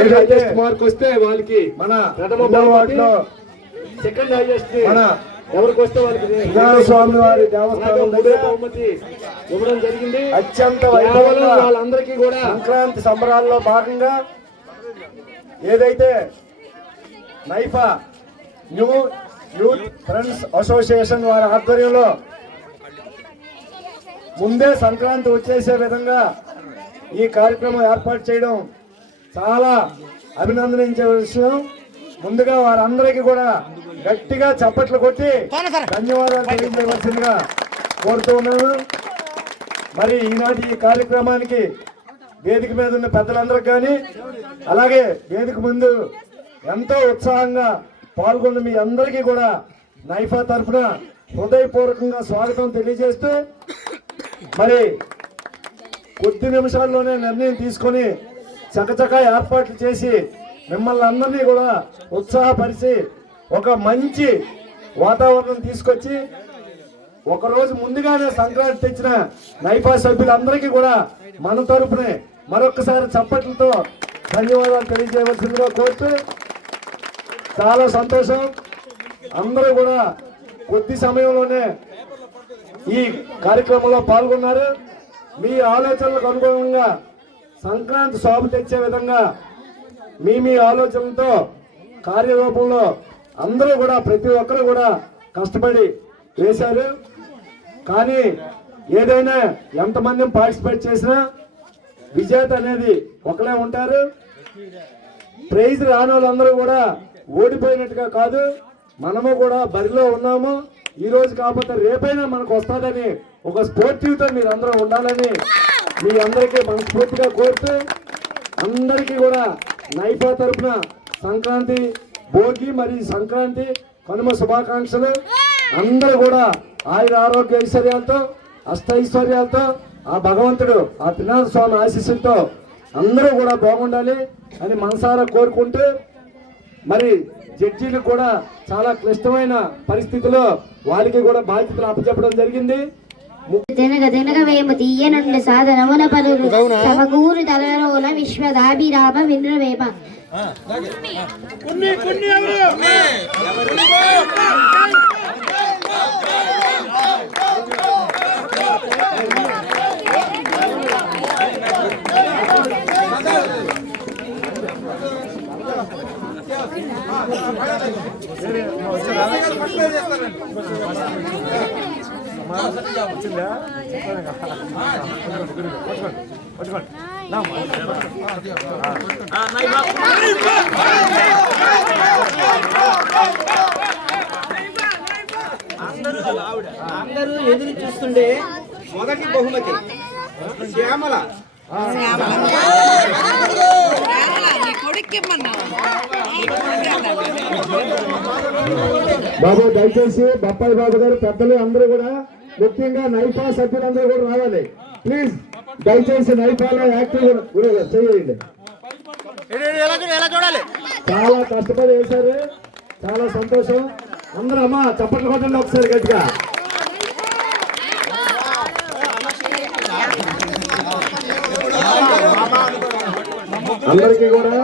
Highest mark వస్తే వాళ్ళకి మన ప్రథమ బహుమతిలో సెకండ్ హైయెస్ట్ మన ఎవరికి వస్తే వాళ్ళకి స్వామి వారి దేవస్థానం బహుమతి ఇవ్వడం జరిగింది. అత్యంత వైభవంగా వాళ్ళందరికీ కూడా సంక్రాంతి సంబరాల్లో భాగంగా ఏదైతే నైఫా న్యూ యూత్ ఫ్రెండ్స్ అసోసియేషన్ వారి ఆధ్వర్యంలో ముందే సంక్రాంతి వచ్చేసే విధంగా ఈ కార్యక్రమం ఏర్పాటు చేయడం చాలా అభినందించే విషయం. ముందుగా వారందరికీ కూడా గట్టిగా చప్పట్లు కొట్టి ధన్యవాదాలు తెలియజేయవలసిందిగా కోరుతూ ఉన్నాను. మరి ఈనాటి ఈ కార్యక్రమానికి వేదిక మీద ఉన్న పెద్దలందరికీ కానీ అలాగే వేదిక ముందు ఎంతో ఉత్సాహంగా పాల్గొన్న మీ అందరికీ కూడా నైఫా తరఫున హృదయపూర్వకంగా స్వాగతం తెలియజేస్తూ మరి కొద్ది నిమిషాల్లోనే నిర్ణయం తీసుకొని చకచకా ఏర్పాట్లు చేసి మిమ్మల్ని అందరినీ కూడా ఉత్సాహపరిచి ఒక మంచి వాతావరణం తీసుకొచ్చి ఒకరోజు ముందుగానే సంక్రాంతి తెచ్చిన నైఫా సభ్యులందరికీ కూడా మన తరపునే మరొకసారి చప్పట్లతో ధన్యవాదాలు తెలియజేయవలసిందిగా కోరుతూ చాలా సంతోషం. అందరూ కూడా కొద్ది సమయంలోనే ఈ కార్యక్రమంలో పాల్గొన్నారు. మీ ఆలోచనలకు అనుగుణంగా సంక్రాంతి శోభ తెచ్చే విధంగా మీ ఆలోచనలతో కార్యరూపంలో అందరూ కూడా ప్రతి ఒక్కరు కూడా కష్టపడి వేశారు. కానీ ఏదైనా ఎంతమంది పార్టిసిపేట్ చేసినా విజేత అనేది ఒకరే ఉంటారు. ప్రైజ్ రాని వాళ్ళందరూ కూడా ఓడిపోయినట్టుగా కాదు, మనము కూడా బరిలో ఉన్నాము. ఈ రోజు కాకపోతే రేపైనా మనకు వస్తుందని ఒక స్పోర్టివ్తో మీరు అందరూ ఉండాలని మీ అందరికీ మనస్ఫూర్తిగా కోరుతూ అందరికీ కూడా నైఫా తరఫున సంక్రాంతి భోగి మరియు సంక్రాంతి కనుమ శుభాకాంక్షలు. అందరూ కూడా ఆయుర ఆరోగ్య ఐశ్వర్యాలతో అష్టైశ్వర్యాలతో ఆ భగవంతుడు ఆ త్రినాథ స్వామి ఆశీస్సులతో అందరూ కూడా బాగుండాలి అని మనసారా కోరుకుంటూ మరి జడ్జీలకు కూడా చాలా క్లిష్టమైన పరిస్థితిలో వారికి కూడా బాధ్యతలు అప్పచెప్పడం జరిగింది. తెనగ తెనగ వేము తీయనుండ సాధనమున పలురు సమకూరు తలరోల విశ్వదాభిరామ వింద్రవేమ అందరూ ఎదురు చూస్తుండే మొదటి బహుమతి శ్యామల. బాబు దయచేసి బప్పాయి బాబు గారు పెద్దలు అందరూ కూడా ముఖ్యంగా నైఫా సభ్యులందరూ కూడా రావాలి ప్లీజ్. దయచేసి నైఫాలో యాక్టివ్ చేయండి. చాలా కష్టపడి వేశారు, చాలా సంతోషం. అందరూ అమ్మా చప్పట్లు కొట్టండి ఒకసారి గట్టిగా. అందరికీ కూడా